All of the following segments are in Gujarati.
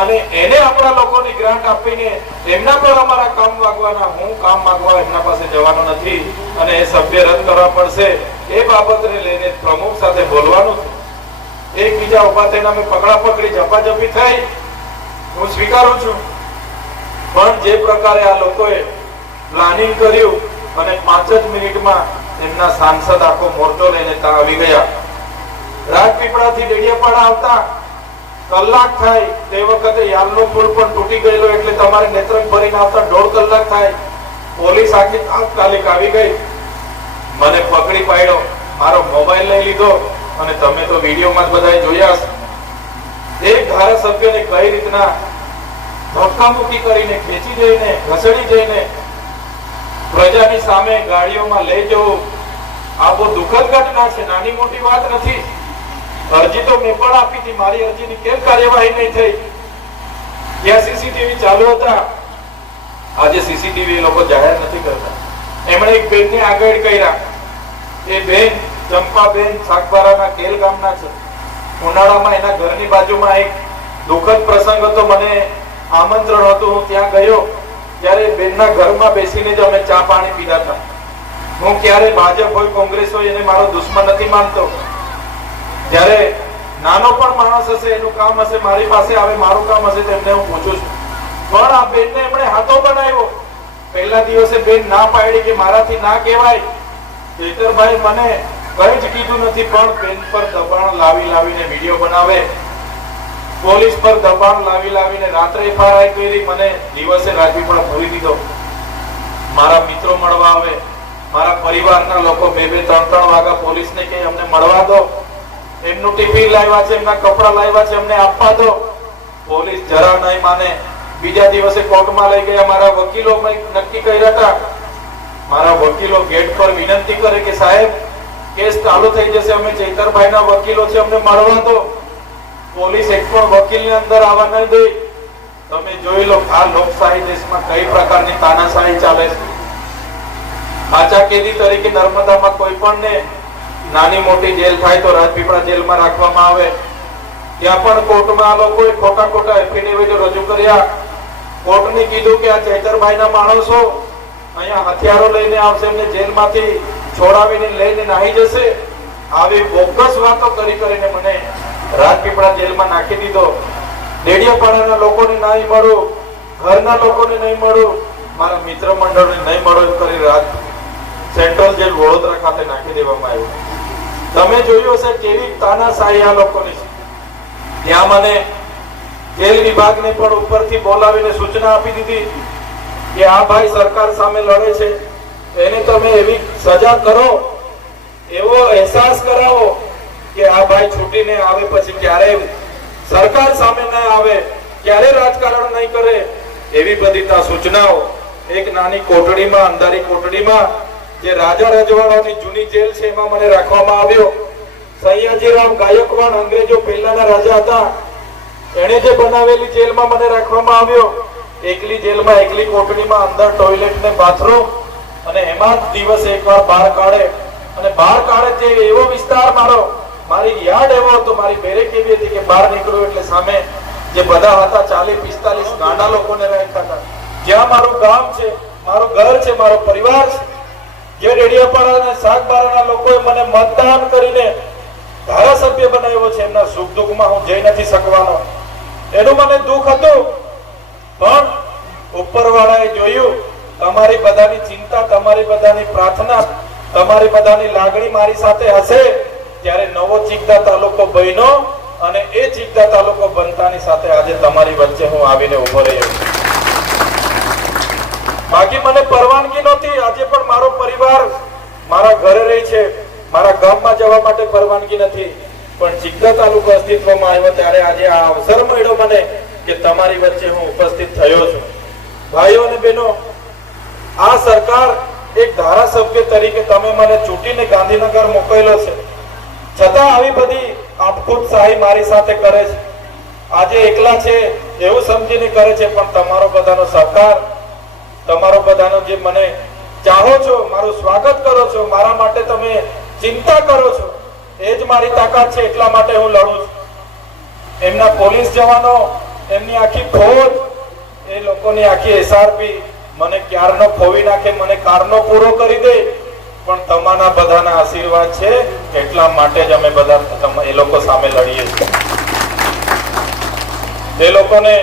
અને એને આપણા લોકોની ગ્રાન્ટ આપીને એમના પર અમારા કામ માંગવાના હું કામ માંગવા એમના પાસે જવાનો નથી અને એ સભ્ય રદ કરવા પડશે, એ બાબતને લઈને પ્રમુખ સાથે બોલવાનું એકબીજા ઊભા થઈને અમે પકડા પકડી ઝપાઝપી થઈ. હું સ્વીકારું છું. પણ જે પ્રકારે આ લોકોએ પ્લાનિંગ કર્યું અને પાંચ જ મિનિટમાં એમના સાંસદ આખો મોરચો લઈને ત્યાં આવી ગયા. રાજપીપળાથી ડેડિયાપાડા આવતા કલાક થાય તે વખતે યાલનો પુલ પણ તૂટી ગયેલો એટલે તમારે નેત્રંગ ભરીને આવતા દોઢ કલાક થાય. પોલીસ આખી તાત્કાલિક આવી ગઈ. મને પકડી પાડ્યો. મારો મોબાઈલ લઈ લીધો અને તમે તો વિડીયોમાં જ બધાએ જોયા એક ધારાસભ્યને કઈ રીતના ધક્કામુક્કી કરીને ખેંચી જઈને, ઘસડી જઈને પ્રજાની સામે ગાડીઓમાં લઈ જવું, આ બહુ દુઃખદ ઘટના છે. નાની મોટી વાત નથી. અરજી તો મેં પણ આપી હતી, મારી અરજીની કેમ કાર્યવાહી નહીં થઈ? ત્યાં સીસીટીવી ચાલુ હતા. આજે સીસીટીવી લોકો જાહેર નથી કરતા. એમણે એક બેનને આગળ કર્યા. એ બેન ચંપાબેન સાગબારાના કેલ ગામના છે. ઉનાળામાં એના ઘરની બાજુમાં એક દુઃખદ પ્રસંગ હતો, મને આમંત્રણ હતું. હું ત્યાં ગયો, ત્યારે બેનના ઘરમાં બેસીને જ અમે ચા પાણી પીધા હતા. હું ક્યારે ભાજપ હોય, કોંગ્રેસ હોય એને મારો દુશ્મન નથી માનતો. જ્યારે નાનો પણ માણસ હશે, એનું કામ હશે, મારી પાસે આવે, મારું કામ હશે તેમને હું પૂછું છું. પણ આ બેનને એમણે હાથો બનાવ્યો. પહેલા દિવસે બેન ના પાડી કે મારાથી ના કહેવાય. ચેતરભાઈ મને કઈ જ કીધું નથી, પણ બેન પર દબાણ લાવી લાવીને વીડિયો બનાવે. પોલીસ પર દબાણ લાવી લાવીને રાત્રે એફઆરઆઈ કરી, મને દિવસે રાજપીપળા પૂરી દીધો. મારા મિત્રો મળવા આવે. મારા પરિવારના લોકો બે બે, ત્રણ ત્રણ વાગ્યા પોલીસને કે અમને મળવા દો. એમનું ટિફિન લાવ્યા છે, એમના કપડા લાવ્યા છે અમને આપવા દો. પોલીસ જરા નહીં માને. બીજા દિવસે કોર્ટમાં લઈ ગયા. મારા વકીલો નક્કી કર્યા હતા? મારા વકીલો ગેટ પર વિનંતી કરે કે, સાહેબ, કેસ ચાલુ થઈ જશે. અમે ચૈતરભાઈના વકીલો છે, અમને મળવા દો. પોલીસ એક પણ વકીલને અંદર આવવા નહીં દે. તમે જોઈ લો આ લોકશાહી દેશમાં કઈ પ્રકારની તાનાશાહી ચાલે છે? પાછા કેદી તરીકે નર્મદામાં કોઈ પણ ને નાની મોટી જેલ થાય તો રાજપીપળા જેલમાં રાખવામાં આવે. ત્યાં પણ કોર્ટમાં આ લોકોએ ખોટા ખોટા એફિડેવિટ રજૂ કર્યા. કોર્ટને કીધું કે આ ચેતરભાઈના માણસો અહીંયા હથિયારો લઈને આવશે, એમને જેલમાંથી છોડાવીને લઈને નાહી જશે. આવી બોગસ વાતો કરી કરીને મને રાજપીપળા જેલમાં નાખી દીધો. ડેડિયાપાડાના લોકોને નહીં મળું, ઘરના લોકોને નહીં મળું, મારા મિત્ર મંડળને નહીં મળો કરી રાત સેન્ટ્રલ જેલ વડોદરા ખાતે નાખી દેવામાં આવ્યું. તમે જોયું હશે કેવી તાનાશાહી આ લોકોની છે. ત્યાં મને જેલ વિભાગને પણ ઉપરથી બોલાવીને સૂચના આપી દીધી કે આ ભાઈ સરકાર સામે લડે છે. એને તમે એવી સજા કરો, એવો અહેસાસ કરાવો કે આ ભાઈ છૂટીને આવે પછી ક્યારે સરકાર સામે ન આવે, ક્યારે રાજકારણ નહીં કરે, એવી બધી ત્યાં સૂચનાઓ એક નાની કોટડીમાં, અંધારી કોટડીમાં જે રાજા રજવાડાની જૂની જેલ છે, એમાં મને રાખવામાં આવ્યો. સયાજીરાવ ગાયકવાડ અંગ્રેજો પહેલાના રાજા હતા. એણે જે બનાવેલી જેલમાં મને રાખવામાં આવ્યો, એકલી જેલમાં, એકલી કોટડીમાં, અંદર ટોયલેટ ને બાથરૂમ અને એમાં જ દિવસે એકવાર બહાર કાઢે. અને બહાર કાઢે તે એવો વિસ્તાર મારો, મારી યાદ એવો હતો, મારી બેરેક એવી હતી કે બહાર નીકળ્યું એટલે સામે જે બધા હતા, ચાલીસ, પિસ્તાલીસ ગાંડા લોકોને રહેતા હતા. જ્યાં મારું ગામ છે, મારું ઘર છે, મારો પરિવાર છે જે રેડિયાપાડા અને શાકબારાના લોકોએ મને મતદાન કરીને ધારાસભ્ય બનાવ્યો છે, એમના સુખ દુઃખમાં હું જઈ નથી શકવાનો એનું મને દુઃખ હતું, પણ ઉપરવાળાએ જોયું, તમારી બધાની ચિંતા, તમારી બધાની પ્રાર્થના, તમારી બધાની લાગણી મારી સાથે હશે ત્યારે નવો ચીકદા તાલુકો બન્યો અને એ ચિકદા તાલુકો બનતાની સાથે આજે તમારી વચ્ચે હું આવીને ઊભો રહ્યો છું. બાકી મને પરવાનગી નહોતી. આજે પણ મારો પરિવાર મારા ઘરે રહી છે. મારા ગામમાં જવા માટે પરવાનગી નથી. પણ ચિકદા તાલુકો અસ્તિત્વમાં આવ્યો ત્યારે આજે આ અવસર મળ્યો મને કે તમારી વચ્ચે હું ઉપસ્થિત થયો છું. ભાઈઓ અને બહેનો, આ સરકાર એક ધારાસભ્ય તરીકે તમે મને ચૂંટીને ગાંધીનગર મોકલેલો છે. છતાં આવી બધી આપખુદ સહાય મારી સાથે કરે છે. આજે એકલા છે એવું સમજીને કરે છે, પણ તમારો બધાનો સહકાર તમારો બધાનો જે મને ચાહો છો, મારું સ્વાગત કરો છો, મારા માટે તમે ચિંતા કરો છો, એ જ મારી તાકાત છે, એટલા માટે હું લડું છું. એમના પોલીસ જવાનો, એમની આખી ફોજ, એ લોકોની આખી એસઆરપી મને ક્યારનો ખોવી નાખે, મને કારનો પૂરો કરી દે. પણ તમારા બધાના આશીર્વાદ છે, એટલા માટે જ અમે બધા એ લોકો સામે લડીએ છીએ. એ લોકોને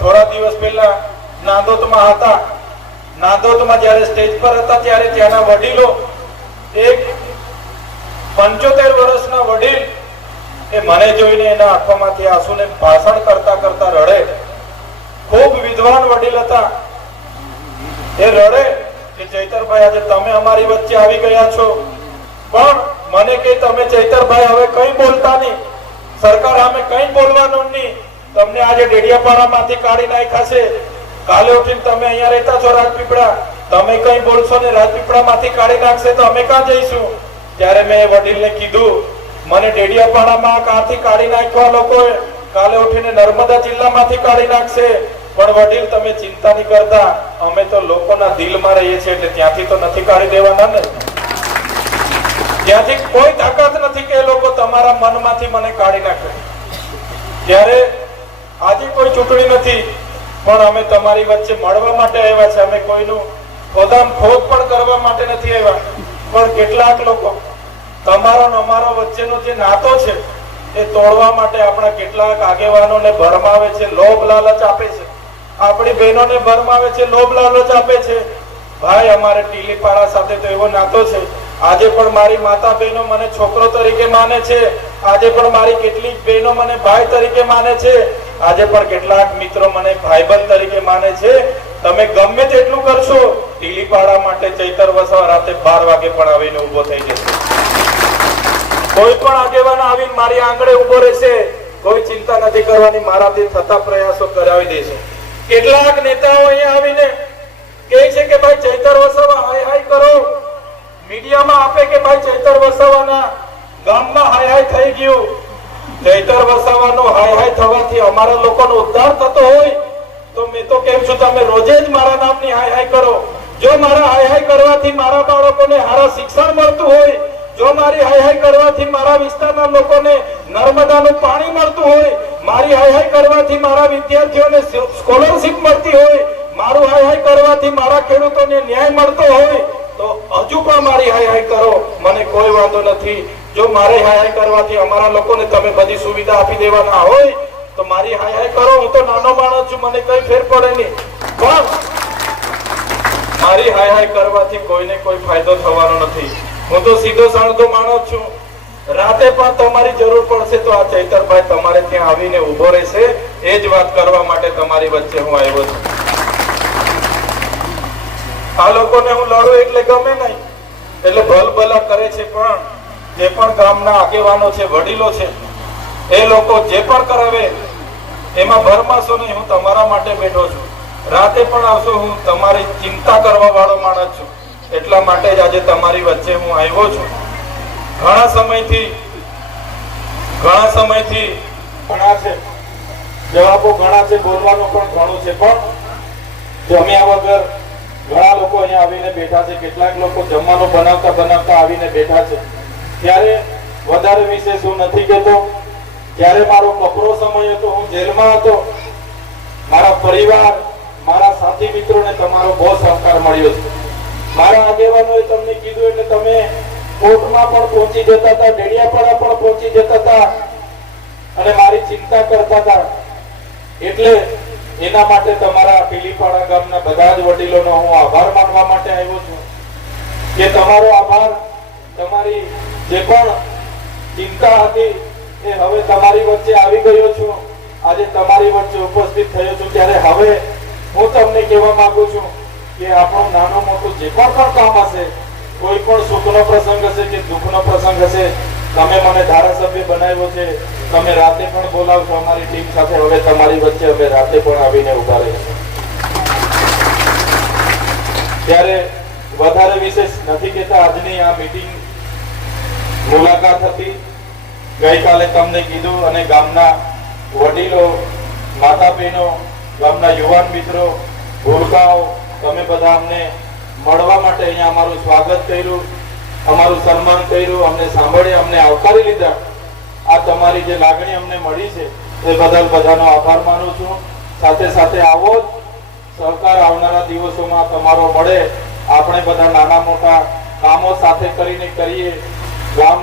થોડા દિવસ પહેલા નાંદોદમાં હતા. નાંદોતમાં જ્યારે સ્ટેજ પર હતા ત્યારે ત્યાંના વડીલો એક પંચોતેર વર્ષના વડીલ એ મને જોઈને એના આંખોમાંથી આંસુને ભાષણ કરતા કરતા રડે. ખૂબ વિદ્વાન વડીલ હતા. એ રડે કે ચૈતરભાઈ, આજે તમે અમારી વચ્ચે આવી ગયા છો. પણ મને કે તમે ચૈતરભાઈ, હવે કઈ બોલતા નહીં. સરકાર અમે કઈ બોલવાનું નહીં. તમને આજે ડેડિયાપાડામાંથી કાઢી નાખ્યા છે. કાલે ઉઠીને તમે અહીંયા રહેતા છો રાજપીપળા. તમે કઈ બોલશો ને રાજપીપળામાંથી કાઢી નાખશે તો અમે ક્યાં જઈશું? ત્યારે મેં વડીલને કીધું, મને ડેડિયાપાડામાં કાંથી કાઢી નાખવા લોકોએ કાલે ઉઠીને નર્મદા જિલ્લામાંથી કાઢી નાખશે. પણ વડીલ, તમે ચિંતા નહીં કરતા. અમે તો લોકોના દિલમાં રહીએ છીએ એટલે ત્યાંથી તો નથી કાઢી દેવાના ને. ત્યાંથી કોઈ તાકાત નથી કે એ લોકો તમારા મનમાંથી મને કાઢી નાખે. ત્યારે આજે કોઈ ચૂંટણી નથી. પણ અમે તમારી વચ્ચે મળવા માટે આવ્યા છે. અમે કોઈનું ખોદામ ખોદ પણ કરવા માટે નથી આવ્યા. પણ કેટલાક લોકો તમારો ને અમારો વચ્ચેનો જે નાતો છે, એ તોડવા માટે આપણા કેટલાક આગેવાનોને ભરમાવે છે, લોભ લાલચ આપે છે. આપણી બહેનોને ભરમાવે છે, લોભ લાલચ આપે છે. ભાઈ, અમારે ટીલીપાડા સાથે તો એવો નાતો છે. આજે પણ મારી માતા બહેનો મને છોકરો તરીકે માને છે. આજે પણ મારી કેટલીક બહેનો મને ભાઈ તરીકે માને છે. આજે પણ કેટલાક મિત્રો મને ભાઈબંધ તરીકે માને છે. તમે ગમે તેટલું કરશો ટીલીપાડા માટે ચૈતર વસાવા રાતે બાર વાગે પણ આવીને ઊભો થઈ જશે. કોઈ પણ આગેવાન આવીને મારી આંગણે ઊભો રહેશે, કોઈ ચિંતા નથી કરવાની, મારાથી થતા પ્રયાસો કરાવી દેશે. કેટલાક નેતાઓ અહીંયા આવીને કહે છે કે ભાઈ ચૈતર વસાવા હાય હાય કરો. મીડિયામાં આપે કે ભાઈ ચૈતર વસાવાના ગામમાં હાય હાય થઈ ગયું. ચૈતર વસાવાનો હાય હાય થવાથી અમારા લોકોનો ઉદ્ધાર થતો હોય તો મેં તો કેમ છું તમે રોજે જ મારા નામની હાય હાય કરો? જો મારા હાય હાય કરવાથી મારા બાળકોને સારા શિક્ષણ મળતું હોય, જો મારી હાય હાય કરવાથી મારા વિસ્તારના લોકોને નર્મદાનું પાણી મળતું હોય, મારી હાય હાય કરવાથી મારા વિદ્યાર્થીઓને સ્કોલરશિપ મળતી હોય, મારું હાય હાય કરવાથી મારા ખેડૂતોને ન્યાય મળતો હોય, તો હજુ પણ મારી હાય હાય કરો. મને કોઈ વાંધો નથી. જો મારે હાય હાય કરવાથી અમારા લોકોને તમે બધી સુવિધા આપી દેવાના હોય, તો મારી હાય હાય કરો. હું તો નાનો માણસ છું, મને કઈ ફેર પડે નહીં. પણ મારી હાય હાય કરવાથી કોઈને કોઈ ફાયદો થવાનો નથી. હું તો સીધો સાણતો માણસ છું. રાતે પણ તમારી જરૂર પડશે તો આ ચૈતરભાઈ તમારે ત્યાં આવીને ઊભો રહેશે. એ જ વાત કરવા માટે તમારી વચ્ચે હું આવ્યો છું. આ લોકોને હું લડું એટલે ગમે નહીં. એટલે ભલભલા કરે છે પણ જે પણ ગામના આગેવાનો છે, વડીલો છે, એ લોકો જે પણ કરાવે, એમાં ભરમાશો નહીં, હું તમારા માટે બેઠો છું. રાતે પણ આવશો, હું તમારી ચિંતા કરવા વાળો માણસ છું. એટલા માટે જ આજે તમારી વચ્ચે હું આવ્યો છું. ઘણા સમયથી ઘણા સમયથી ઘણા છે, જવાબો ઘણા છે, બોલવાનું પણ ઘણું છે, પણ જમ્યા વગર ઘણા લોકો અહીંયા આવીને બેઠા છે, કેટલાક લોકો જમવાનું બનાવતા બનાવતા આવીને બેઠા છે. ત્યારે વધારે વિશેષ હું નથી કહેતો. ત્યારે મારો કપરો સમય હતો, હું જેલમાં હતો, મારા પરિવાર, મારા સાથી મિત્રોને તમારો બહુ સહકાર મળ્યો છે. મારા આગેવાનોએ તમને કીધું એટલે તમે કોર્ટમાં પણ પહોંચી જતા હતા, ડેડિયાપાડા પણ પહોંચી જતા હતા અને મારી ચિંતા કરતા હતા. એટલે એના માટે તમારા પીલીપાડા ગામના બધા જ વડીલોનો હું આભાર માનવા માટે આવ્યો છું. કે તમારો આભાર તમારી જે પણ ચિંતા હતી એ હવે તમારી વચ્ચે આવી ગયો છું. આજે તમારી વચ્ચે ઉપસ્થિત થયો છું. ત્યારે હવે હું તમને કહેવા માંગુ છું કે આપણું નાનું મોટું જે પણ પણ કામ હશે, કોઈ પણ સુખનો પ્રસંગ હશે કે દુઃખનો પ્રસંગ હશે, તમે મને ધારાસભ્ય બનાવ્યો છે, તમે રાતે પણ બોલાવશો અમારી ટીમ સાથે, હવે તમારી વચ્ચે અમે રાતે પણ આવીને ઊભા રહીશું. ત્યારે વધારે વિશેષ નથી કહેતા, આજની આ મીટિંગ મુલાકાત હતી. ગઈકાલે તમને કીધું અને ગામના વડીલો માતા બહેનો ગામના યુવાન મિત્રો, ભૂલકાઓ, તમે બધા અમને મળવા માટે અહીંયા અમારું સ્વાગત કર્યું, અમારું સન્માન કર્યું, અમને સાંભળી, અમને આવકારી લીધા. આ તમારી જે લાગણી અમને મળી છે, એ બદલ બધાનો આભાર માનું છું. સાથે સાથે આવો જ સહકાર આવનારા દિવસોમાં તમારો મળે. આપણે બધા નાના મોટા કામો સાથે કરીને કરીએ.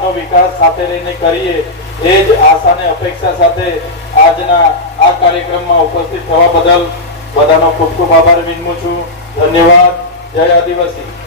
ગામનો વિકાસ સાથે લઈને કરીએ, એ જ આશા ને અપેક્ષા સાથે આજના આ કાર્યક્રમમાં ઉપસ્થિત થવા બદલ બધાનો ખૂબ ખૂબ આભાર. વિનમું છું. ધન્યવાદ. જય આદિવાસી.